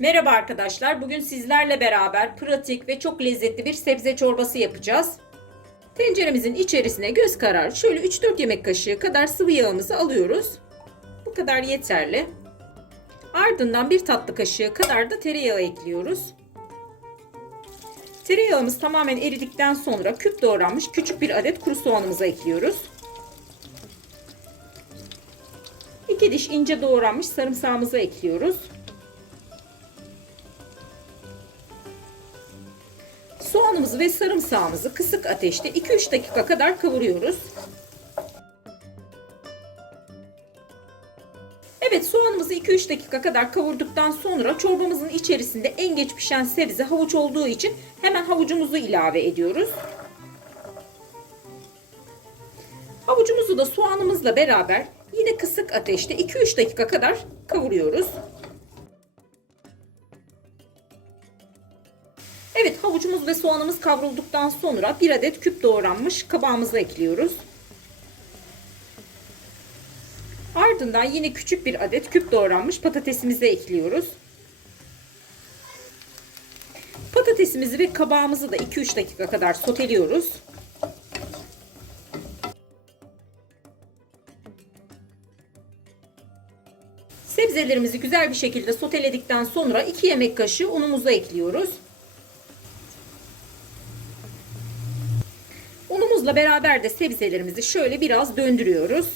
Merhaba arkadaşlar. Bugün sizlerle beraber pratik ve çok lezzetli bir sebze çorbası yapacağız. Tenceremizin içerisine göz kararı şöyle 3-4 yemek kaşığı kadar sıvı yağımızı alıyoruz. Bu kadar yeterli. Ardından bir tatlı kaşığı kadar da tereyağı ekliyoruz. Tereyağımız tamamen eridikten sonra küp doğranmış küçük bir adet kuru soğanımızı ekliyoruz. 2 diş ince doğranmış sarımsağımızı ekliyoruz. Soğanımızı ve sarımsağımızı kısık ateşte 2-3 dakika kadar kavuruyoruz. Evet soğanımızı 2-3 dakika kadar kavurduktan sonra çorbamızın içerisinde en geç pişen sebze havuç olduğu için hemen havucumuzu ilave ediyoruz. Havucumuzu da soğanımızla beraber yine kısık ateşte 2-3 dakika kadar kavuruyoruz. Evet havucumuz ve soğanımız kavrulduktan sonra bir adet küp doğranmış kabağımızı ekliyoruz. Ardından yine küçük bir adet küp doğranmış patatesimizi ekliyoruz. Patatesimizi ve kabağımızı da 2-3 dakika kadar soteliyoruz. Sebzelerimizi güzel bir şekilde soteledikten sonra 2 yemek kaşığı unumuzu ekliyoruz. Unumuzla beraber de sebzelerimizi şöyle biraz döndürüyoruz.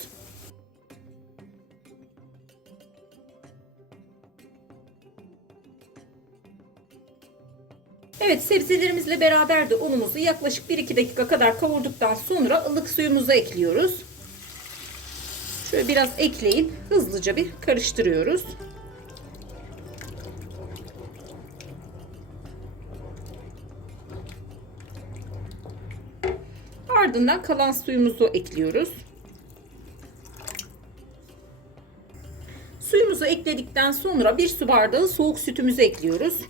Evet sebzelerimizle beraber de unumuzu yaklaşık 1-2 dakika kadar kavurduktan sonra ılık suyumuzu ekliyoruz. Şöyle biraz ekleyip hızlıca bir karıştırıyoruz. Ardından kalan suyumuzu ekliyoruz. Suyumuzu ekledikten sonra bir su bardağı soğuk sütümüzü ekliyoruz.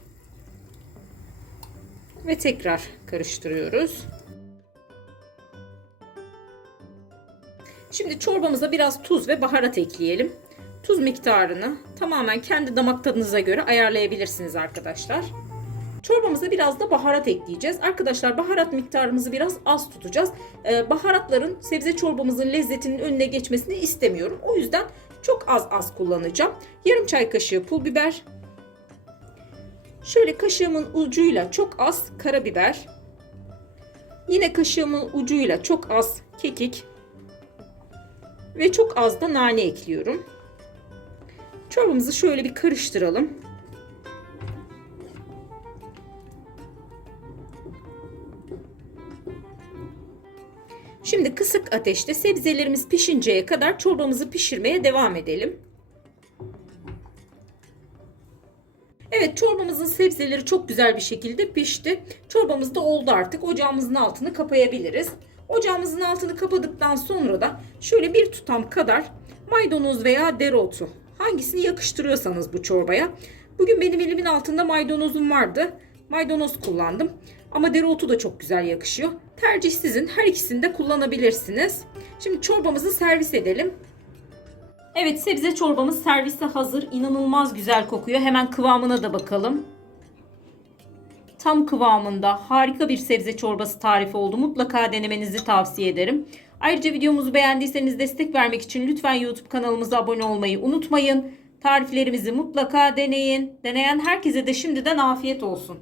Ve tekrar karıştırıyoruz. Şimdi çorbamıza biraz tuz ve baharat ekleyelim. Tuz miktarını tamamen kendi damak tadınıza göre ayarlayabilirsiniz arkadaşlar. Çorbamıza biraz da baharat ekleyeceğiz. Arkadaşlar baharat miktarımızı biraz az tutacağız. Ee, baharatların sebze çorbamızın lezzetinin önüne geçmesini istemiyorum. O yüzden çok az az kullanacağım. Yarım çay kaşığı pul biber. Şöyle kaşığımın ucuyla çok az karabiber. Yine kaşığımın ucuyla çok az kekik. Ve çok az da nane ekliyorum. Çorbamızı şöyle bir karıştıralım. Şimdi kısık ateşte sebzelerimiz pişinceye kadar çorbamızı pişirmeye devam edelim. Evet çorbamızın sebzeleri çok güzel bir şekilde pişti. Çorbamız da oldu artık. Ocağımızın altını kapayabiliriz. Ocağımızın altını kapadıktan sonra da şöyle bir tutam kadar maydanoz veya dereotu hangisini yakıştırıyorsanız bu çorbaya. Bugün benim elimin altında maydanozum vardı. Maydanoz kullandım. Ama dereotu da çok güzel yakışıyor. Tercih sizin. Her ikisini de kullanabilirsiniz. Şimdi çorbamızı servis edelim. Evet sebze çorbamız servise hazır. İnanılmaz güzel kokuyor. Hemen kıvamına da bakalım. Tam kıvamında harika bir sebze çorbası tarifi oldu. Mutlaka denemenizi tavsiye ederim. Ayrıca videomuzu beğendiyseniz destek vermek için lütfen YouTube kanalımıza abone olmayı unutmayın. Tariflerimizi mutlaka deneyin. Deneyen herkese de şimdiden afiyet olsun.